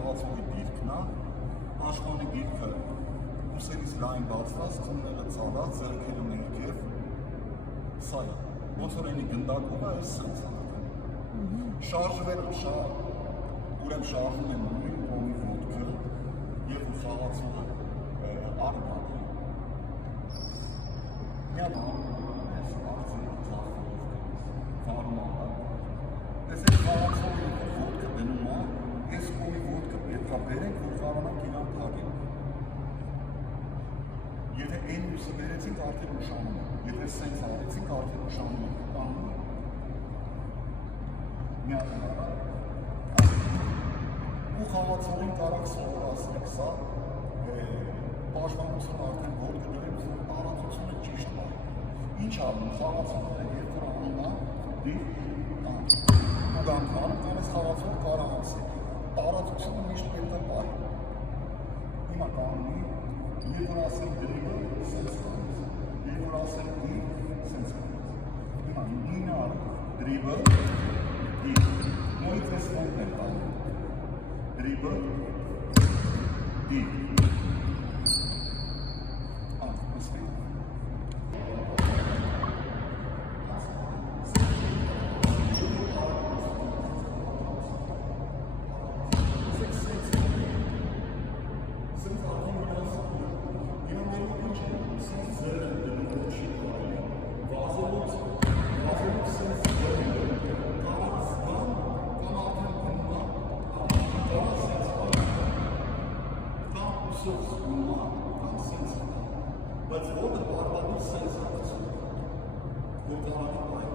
խաղացողի դիրքն է, աշխանի դիրքը ուսերից լայն բացված, ծունները ծալած, ձեռքերը ներքև, սա է, ոնց որ այնի գնդակով է, այս սենց արդեն։ Շարժվելը ուրեմն շարժում են նույն կողմի ոտքը և ու խաղացողը արման է։ Մի հատ այս արձի ծարմանը, այս այդ խաղացողի ոտքը դնում է, այս կողմի ոտքը պետք է բերենք, որ կարողանանք իրան փակենք։ Եթե այն մյուսը բերեցինք, արդեն ուշանում է, եթե սենց արեցինք, արդեն ուշանում է, կանում է։ Մի հատ ու խաղացողին կարակ սովորացնենք սա, պաշտպանությունը արդեն որ կդրենք, որ տարածությունը ճիշտ է։ Ինչ անում, խաղացողը երկրը անում է, դիր ու գանքան, կամ ես խաղացող կարող ասի, տարածությունը միշտ պետք է պահի։ Հիմա կանում է, երբ որ ասենք դրիվը, սենց կանից, երբ որ ասենք դիր, սենց կանից։ Հիմա նույնը արդ, դրիվը, դիր, նույնից ես ոնք են տանում։ Դրիվը, դիր։ Ուսվի։ Բայց ոտը բարբադուր սենց աղցում, որ կարանի բայ։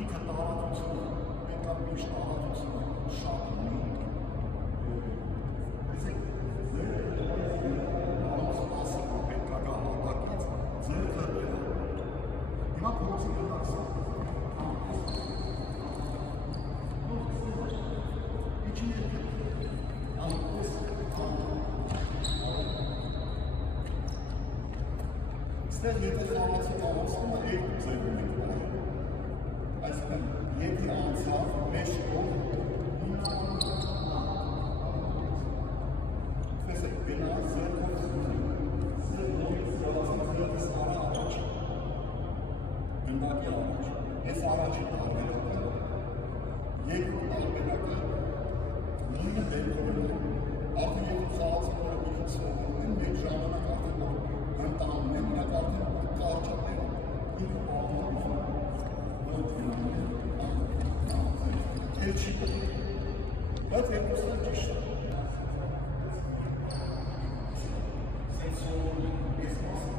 Ինքը տարածությունը, պետք է միշտ տարածությունը շատ ունի։ Անոնց ասի, որ պետք է գա հատակից, ձերքը բերա։ Հիմա փորձի գնացա։ Իչի երկը։ Ստեղ եթե խաղացի տարածվում է երկու ձևում եք բարի։ Այսինքն, եթե անցավ, մեջ կողմ, տեսեք, գնա ձերքով զուզի, նույնից ձերքից արա առաջ, գնդակի առաջ, ես առաջի տարբերակը, երկու տարբերակը, նույնը դերքով են, արդեն երկու խաղացողները մի քիչ սովորում են, մեկ ժամանակ արդեն որ ընտանում են, իրակ արդեն կարճատեր են, իրը պատմություն, որ դինանում են, էլ չի պետք, բայց երկուսն են ճիշտ է։ Սենց սովորում են, ես մասը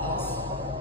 Us.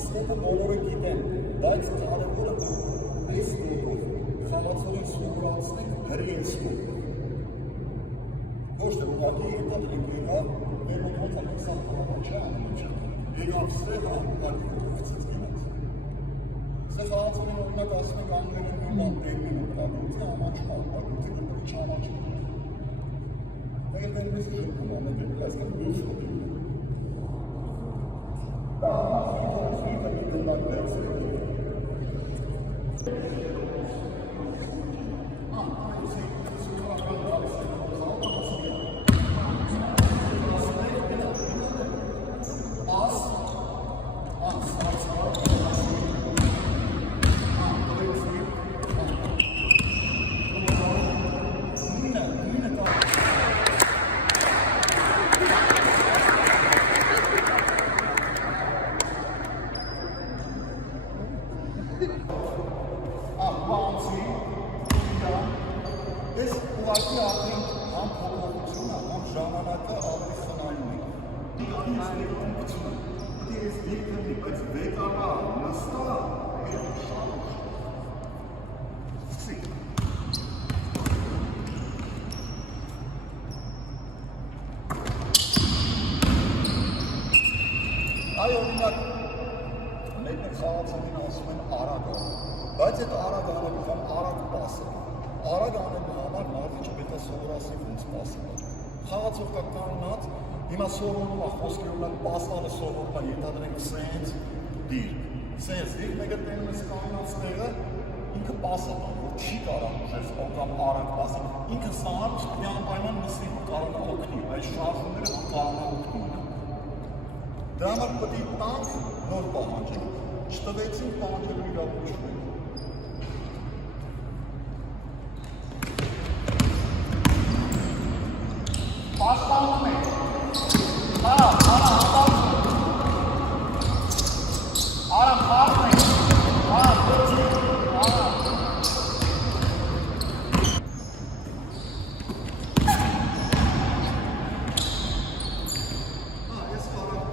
Իսկ բոլորը գիտեն, բայց կարևորը այս դեպքում խաղացողին սովորացնել հրին սպորտ։ Ոչ թե ուղղակի եկավ եկավ, մեր մոտ ոնց է 20 տարվա չէ ամենը։ Եկավ ստեղ ուղղակի փոխվեց գնաց։ Սա խաղացողին օրինակ ասում ենք անգլերեն մի բան տերմին ուղղակի ամաչում արտակույցի դեպքի չամաչում։ Մեր դերմից ժողովում ամեն այսքան դուրս ուղղի։ Այ օրինակ մեկը խաղացողին ասում են արագ ան, բայց այդ արագ անելու կամ արագ պասը, արագ անելու համար մարդը չպետք է սովորացնի ոնց պասը։ Խաղացող կա կանոնած, հիմա սովորում է խոսքի օրինակ պասանը սովորում է, ենթադրենք սենց դիր, մեկը տենում ես կանոնած տեղը, ինքը պասը տան, որ չի կարող ուժես կամ արագ պասը, ինքը սահան միանպայման նստի, որ կարող է օգնի, այս շարժումները որ կարող է օգնի։ Դրա համար պետք է տանք նոր պահանջենք, չտվեցինք պահանջելու իրավունք չունենք։